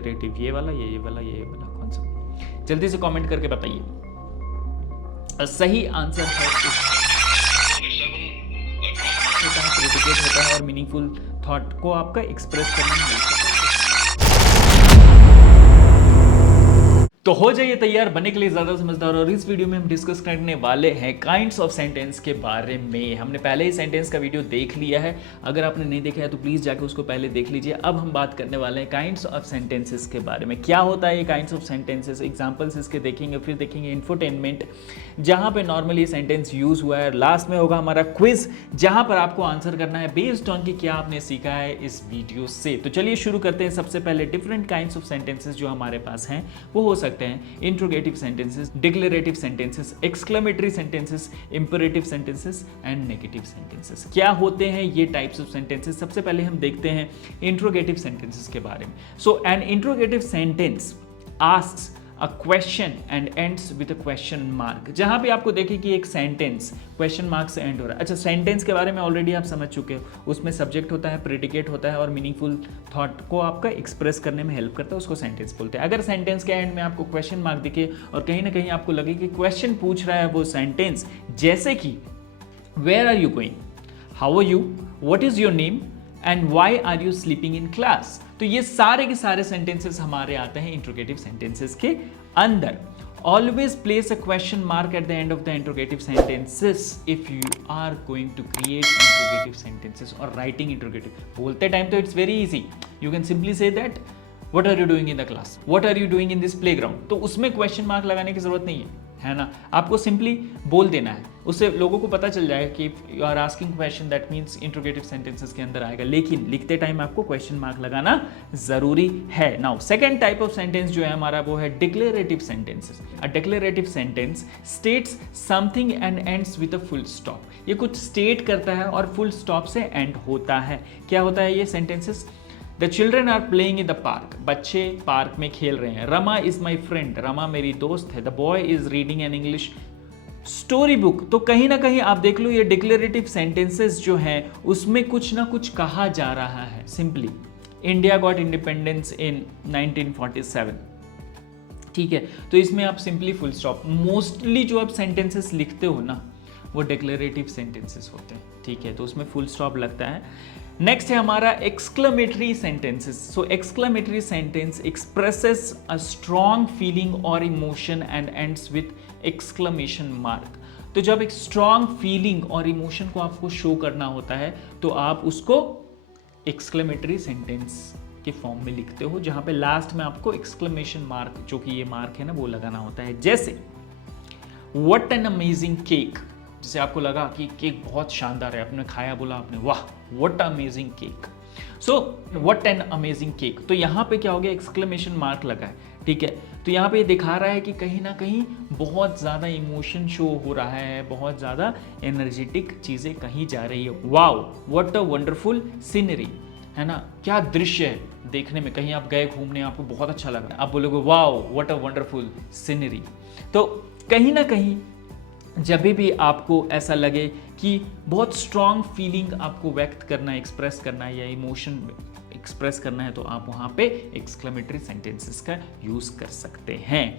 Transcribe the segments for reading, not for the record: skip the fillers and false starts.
Relative ये वाला ये वाला कौन सा? जल्दी से कमेंट करके बताइए। सही आंसर है प्रेडिकेट होता है और मीनिंगफुल थॉट को आपका एक्सप्रेस करने में हेल्प करता है। तो हो जाइए तैयार बनने के लिए ज़्यादा समझदार, और इस वीडियो में हम डिस्कस करने वाले हैं काइंड्स ऑफ सेंटेंस के बारे में। हमने पहले ही सेंटेंस का वीडियो देख लिया है, अगर आपने नहीं देखा है तो प्लीज़ जाके उसको पहले देख लीजिए। अब हम बात करने वाले हैं काइंड्स ऑफ सेंटेंसेस के बारे में। क्या होता है ये काइंड्स ऑफ सेंटेंसेस, एग्जाम्पल्स इसके देखेंगे, फिर देखेंगे इंफोटेनमेंट जहाँ पर नॉर्मली सेंटेंस यूज़ हुआ है। लास्ट में होगा हमारा क्विज जहाँ पर आपको आंसर करना है बेस्ड ऑन कि क्या आपने सीखा है इस वीडियो से। तो चलिए शुरू करते हैं। सबसे पहले डिफरेंट काइंड्स ऑफ सेंटेंसेस जो हमारे पास हैं वो हो सकते हैं interrogative sentences, declarative sentences, exclamatory sentences, imperative sentences and negative sentences. क्या होते हैं ये टाइप्स ऑफ सेंटेंसेस? सबसे पहले हम देखते हैं इंट्रोगेटिव सेंटेंसेस के बारे में। So an interrogative sentence asks a question and ends with a question mark. जहां पे आपको देखें कि एक सेंटेंस क्वेश्चन मार्क से एंड हो रहा है। अच्छा, सेंटेंस के बारे में ऑलरेडी आप समझ चुके हो, उसमें सब्जेक्ट होता है, प्रेडिकेट होता है और मीनिंगफुल थॉट को आपका एक्सप्रेस करने में हेल्प करता है, उसको सेंटेंस बोलते हैं। अगर सेंटेंस के एंड में आपको क्वेश्चन मार्क दिखे और कहीं ना कहीं आपको लगे कि क्वेश्चन पूछ रहा है वो सेंटेंस, जैसे कि where are you going, how are you, what is your name and why are you sleeping in class, तो ये सारे के सारे सेंटेंसेस हमारे आते हैं इंट्रोगेटिव सेंटेंसेस के अंदर। Always place a question mark at the end of the interrogative sentences if you are going to create interrogative sentences or writing interrogative. बोलते टाइम तो it's very easy. You can simply say that what are you doing in the class? What are you doing in this playground? तो उसमें question mark लगाने की जरूरत नहीं है ना, आपको सिंपली बोल देना है, उससे लोगों को पता चल जाएगा कि you are asking question, that means interrogative sentences के अंदर आएगा, लेकिन लिखते टाइम आपको क्वेश्चन मार्क लगाना जरूरी है। Now second type of sentence जो है हमारा वो है declarative sentences. A declarative sentence states something and ends with a full stop. ये कुछ स्टेट करता है और फुल स्टॉप से एंड होता है। क्या होता है ये sentences? The children are playing in the park. बच्चे पार्क में खेल रहे हैं। Rama is my friend. Rama मेरी दोस्त है। The boy is reading an English story book. तो कहीं ना कहीं आप देख लो ये डिक्लेरेटिव सेंटेंसेस जो हैं उसमें कुछ ना कुछ कहा जा रहा है। Simply India got independence in 1947, ठीक है, तो इसमें आप सिंपली फुल स्टॉप। मोस्टली जो आप सेंटेंसेस लिखते हो ना वो डिक्लेरेटिव सेंटेंसेस होते हैं, ठीक है, तो उसमें फुल स्टॉप लगता है। नेक्स्ट है हमारा exclamatory sentences. So exclamatory sentence expresses a strong feeling और emotion and ends with exclamation mark. तो जब एक स्ट्रॉन्ग फीलिंग और इमोशन को आपको शो करना होता है तो आप उसको एक्सक्लेमेटरी सेंटेंस के फॉर्म में लिखते हो, जहां पे लास्ट में आपको एक्सक्लेमेशन मार्क, जो कि ये मार्क है ना, वो लगाना होता है। जैसे व्हाट एन अमेजिंग केक, जैसे आपको लगा कि केक बहुत शानदार है, आपने खाया, बोला आपने वाह what amazing cake. So what an amazing cake, तो यहाँ पे क्या हो गया, एक्सक्लेमेशन मार्क लगा है, ठीक है, तो यहाँ पे ये दिखा रहा है कि कहीं ना कहीं बहुत ज़्यादा इमोशन शो हो रहा है, बहुत ज़्यादा एनर्जेटिक चीज़ें कहीं जा रही है। Wow what a wonderful scenery, है ना, क्या दृश्य है देखने में, कहीं आप गए घूमने, आपको बहुत अच्छा लग रहा है, आप बोलोगे wow what a wonderful scenery. तो कहीं ना कहीं जब भी आपको ऐसा लगे कि बहुत स्ट्रॉन्ग फीलिंग आपको व्यक्त करना है, एक्सप्रेस करना है या इमोशन एक्सप्रेस करना है, तो आप वहाँ पे एक्सक्लेमेटरी सेंटेंसेस का यूज़ कर सकते हैं।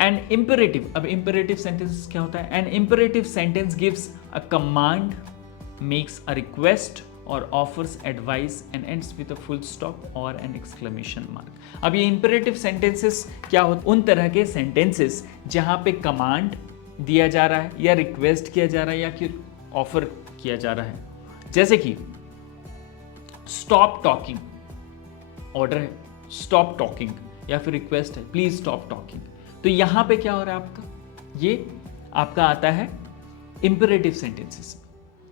एंड इम्पेरेटिव, अब इम्पेरेटिव सेंटेंस क्या होता है? An imperative sentence gives a command, makes a request और offers advice and ends with a full stop और एन एक्सक्लेमेशन मार्क। अब ये इम्पेरेटिव सेंटेंसेस क्या होते हैं? उन तरह के सेंटेंसेस जहाँ पे कमांड दिया जा रहा है या रिक्वेस्ट किया जा रहा है या कि ऑफर किया जा रहा है। जैसे कि स्टॉप टॉकिंग, ऑर्डर है स्टॉप टॉकिंग, या फिर रिक्वेस्ट है प्लीज स्टॉप टॉकिंग। तो यहां पे क्या हो रहा है आपका, ये आपका आता है इंपेरेटिव सेंटेंसेस,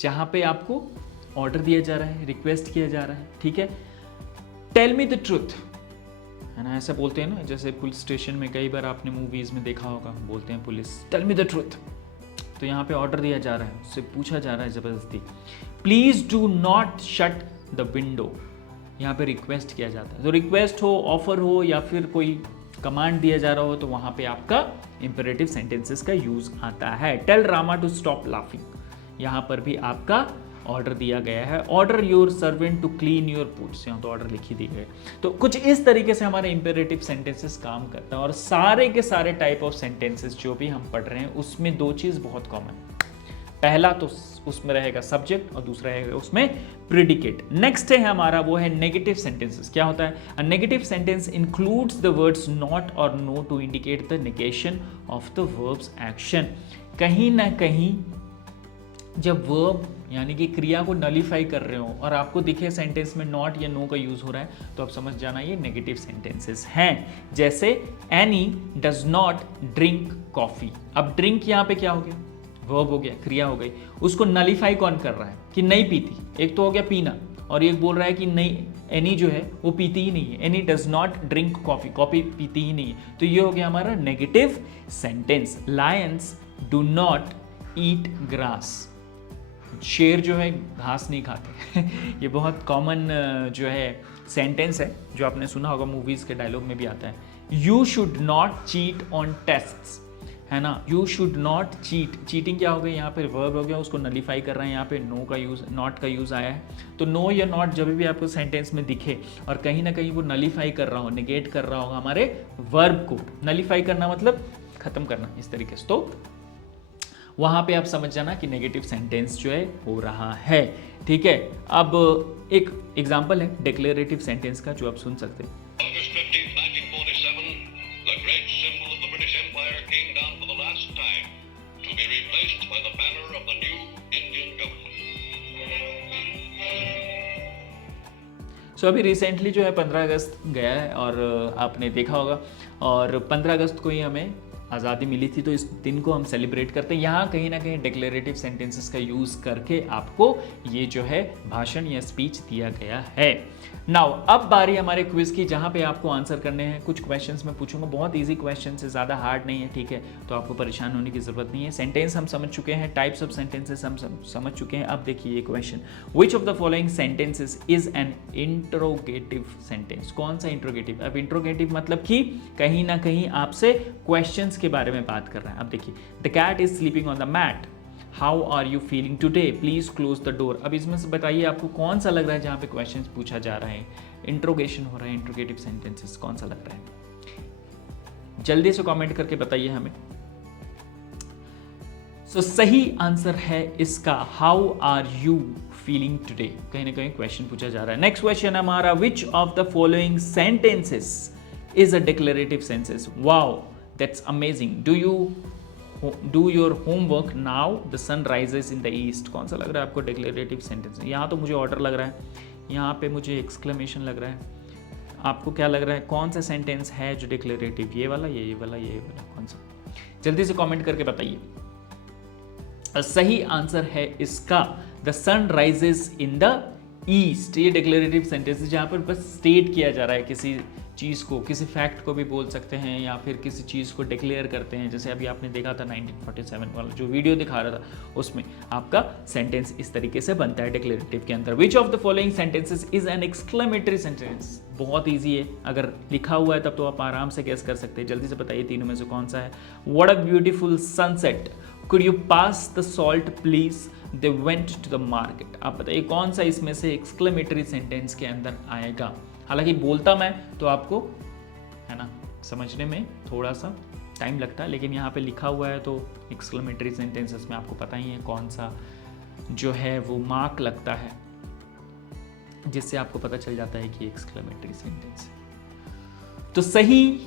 जहां पे आपको ऑर्डर दिया जा रहा है, रिक्वेस्ट किया जा रहा है, ठीक है। टेल मी द ट्रूथ, है ना, ऐसा बोलते हैं ना, जैसे पुलिस स्टेशन में कई बार आपने मूवीज में देखा होगा, बोलते हैं police tell me the truth. तो यहाँ पे ऑर्डर दिया जा रहा है, उससे पूछा जा रहा है जबरदस्ती, please do not shut the window, यहाँ पे रिक्वेस्ट किया जाता है। तो रिक्वेस्ट हो, ऑफर हो या फिर कोई कमांड दिया जा रहा हो, तो वहाँ पे आपका इंपेरेटिव सेंटेंसेस का यूज आता है। Tell Rama to stop laughing, यहाँ पर भी आपका ऑर्डर दिया गया है, order your servant to clean your boots, यहाँ तो ऑर्डर लिखी दी गई। तो कुछ इस तरीके से हमारे इंपेरेटिव सेंटेंसेस काम करता है। और सारे के सारे टाइप ऑफ सेंटेंसेस जो भी हम पढ़ रहे हैं उसमें दो चीज़ बहुत कॉमन, पहला तो उसमें रहेगा सब्जेक्ट और दूसरा रहेगा उसमें प्रेडिकेट। नेक्स्ट है हमारा वो है नेगेटिव सेंटेंसेस। क्या होता है? A negative sentence includes the words not और no to indicate the negation of the verb's action. कहीं ना कहीं जब वर्ब यानी कि क्रिया को नलीफाई कर रहे हो और आपको दिखे सेंटेंस में नॉट या नो का यूज हो रहा है तो आप समझ जाना ये नेगेटिव सेंटेंसेस हैं। जैसे any does not drink coffee. अब ड्रिंक यहाँ पे क्या हो गया? वर्ब हो गया, क्रिया हो गई। उसको नलीफाई कौन कर रहा है कि नहीं पीती? एक तो हो गया पीना, और एक बोल रहा है कि नहीं, एनी जो है वो पीती ही नहीं है। Any does not drink coffee, coffee पीती ही नहीं है। तो ये हो गया हमारा negative sentence. Lions do not eat grass. शेर जो है घास नहीं खाते ये बहुत कॉमन जो है सेंटेंस है जो आपने सुना होगा, मूवीज़ के डायलॉग में भी आता है। You should not cheat on tests, है ना। You should not cheat, cheating क्या हो गई? यहाँ पे वर्ब हो गया, उसको नलीफाई कर रहे हैं। यहाँ पे नो का यूज़, नॉट का यूज़ आया है। तो नो या नॉट जब भी आपको सेंटेंस में दिखे और कहीं ना कहीं वो नलीफाई कर रहा हो, निगेट कर रहा होगा हमारे वर्ब को। नलीफाई करना मतलब खत्म करना, इस तरीके से। तो वहाँ पे आप समझ जाना कि नेगेटिव सेंटेंस जो है हो रहा है। ठीक है, अब एक एग्जाम्पल है डिक्लेरेटिव सेंटेंस का जो आप सुन सकते हैं। सो अभी रिसेंटली जो है 15 अगस्त गया है और आपने देखा होगा, और 15 अगस्त को ही हमें आज़ादी मिली थी, तो इस दिन को हम सेलिब्रेट करते हैं। यहाँ कहीं ना कहीं डिक्लेरेटिव सेंटेंसेस का यूज़ करके आपको ये जो है भाषण या स्पीच दिया गया है। नाउ अब बारी हमारे क्विज की, जहाँ पे आपको आंसर करने हैं। कुछ क्वेश्चंस मैं पूछूंगा, बहुत इजी क्वेश्चन है, ज़्यादा हार्ड नहीं है, ठीक है। तो आपको परेशान होने की ज़रूरत नहीं है। सेंटेंस हम समझ चुके हैं, टाइप्स ऑफ सेंटेंसेस हम समझ चुके हैं। अब देखिए ये question, which of the following sentences is an interrogative sentence. कौन सा इंट्रोगेटिव? अब इंट्रोगेटिव मतलब कि कहीं ना कहीं आपसे क्वेश्चन के बारे में बात कर रहा है। अब देखिए, the cat is sleeping on the mat, how are you feeling today, please close the door. अब इसमें से बताइए आपको कौन सा लग रहा है जहां पे क्वेश्चन पूछा जा रहा है, इंट्रोगेशन हो रहा है, इंट्रोगेटिव सेंटेंसेस कौन सा लग रहा है? जल्दी से कमेंट करके बताइए हमें। सो सही आंसर है इसका how are you feeling today. कहीं ना कहीं क्वेश्चन पूछा जा रहा है। नेक्स्ट क्वेश्चन हमारा, which of the following sentences is a declarative sentence. Wow, that's amazing. Do your homework now, the sun rises in the east। कौन सा लग रहा है आपको डिक्लेरेटिव सेंटेंस? यहाँ तो मुझे ऑर्डर लग रहा है, यहाँ पे मुझे एक्सक्लेमेशन लग रहा है। आपको क्या लग रहा है? कौन सा सेंटेंस है जो डिक्लेरेटिव? ये वाला, ये वाला, ये वाला, कौन सा? जल्दी से कमेंट करके बताइए। सही आंसर है इसका the sun rises in the east. ये डिक्लेरेटिव सेंटेंस है जहाँ पर बस स्टेट किया जा रहा है किसी चीज़ को, किसी फैक्ट को भी बोल सकते हैं, या फिर किसी चीज़ को डिक्लेयर करते हैं। जैसे अभी आपने देखा था 1947 वाला जो वीडियो दिखा रहा था, उसमें आपका सेंटेंस इस तरीके से बनता है डिक्लेरेटिव के अंदर। Which of the following sentences is an exclamatory sentence. बहुत ईजी है, अगर लिखा हुआ है तब तो आप आराम से गेस कर सकते हैं। जल्दी से बताइए तीनों में से कौन सा है। What a beautiful sunset, could you pass the salt please, they went to the market. आप बताइए कौन सा इसमें से एक्सक्लेमेटरी सेंटेंस के अंदर आएगा। हालांकि बोलता मैं तो आपको, है ना, समझने में थोड़ा सा टाइम लगता है, लेकिन यहाँ पे लिखा हुआ है तो एक्सक्लेमेटरी सेंटेंसेस में आपको पता ही है कौन सा जो है वो मार्क लगता है, जिससे आपको पता चल जाता है कि एक्सक्लेमेटरी सेंटेंस। तो सही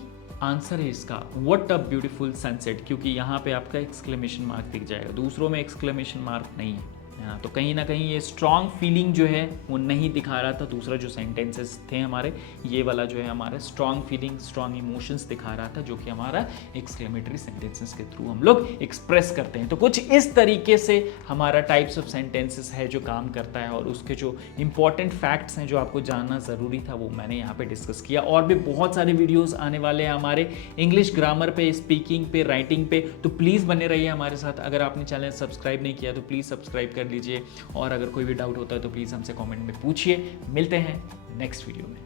आंसर है इसका व्हाट अ ब्यूटीफुल सनसेट, क्योंकि यहाँ पे आपका एक्सक्लेमेशन मार्क दिख जाएगा, दूसरों में एक्सक्लेमेशन मार्क नहीं है। हाँ, तो कहीं ना कहीं ये स्ट्रॉन्ग फीलिंग जो है वो नहीं दिखा रहा था। दूसरा जो सेंटेंसेस थे हमारे, ये वाला जो है हमारा स्ट्रॉन्ग फीलिंग, स्ट्रॉन्ग इमोशंस दिखा रहा था, जो कि हमारा एक्सक्लेमेटरी सेंटेंसेस के थ्रू हम लोग एक्सप्रेस करते हैं। तो कुछ इस तरीके से हमारा टाइप्स ऑफ सेंटेंसेस है जो काम करता है, और उसके जो इंपॉर्टेंट फैक्ट्स हैं जो आपको जानना ज़रूरी था वो मैंने यहाँ पे डिस्कस किया। और भी बहुत सारे वीडियोज़ आने वाले हैं हमारे इंग्लिश ग्रामर पे, स्पीकिंग पे, राइटिंग पे, तो प्लीज़ बने रहिए हमारे साथ। अगर आपने चैनल सब्सक्राइब नहीं किया तो प्लीज़ सब्सक्राइब कर लीजिए, और अगर कोई भी डाउट होता है तो प्लीज़ हमसे कमेंट में पूछिए। मिलते हैं नेक्स्ट वीडियो में।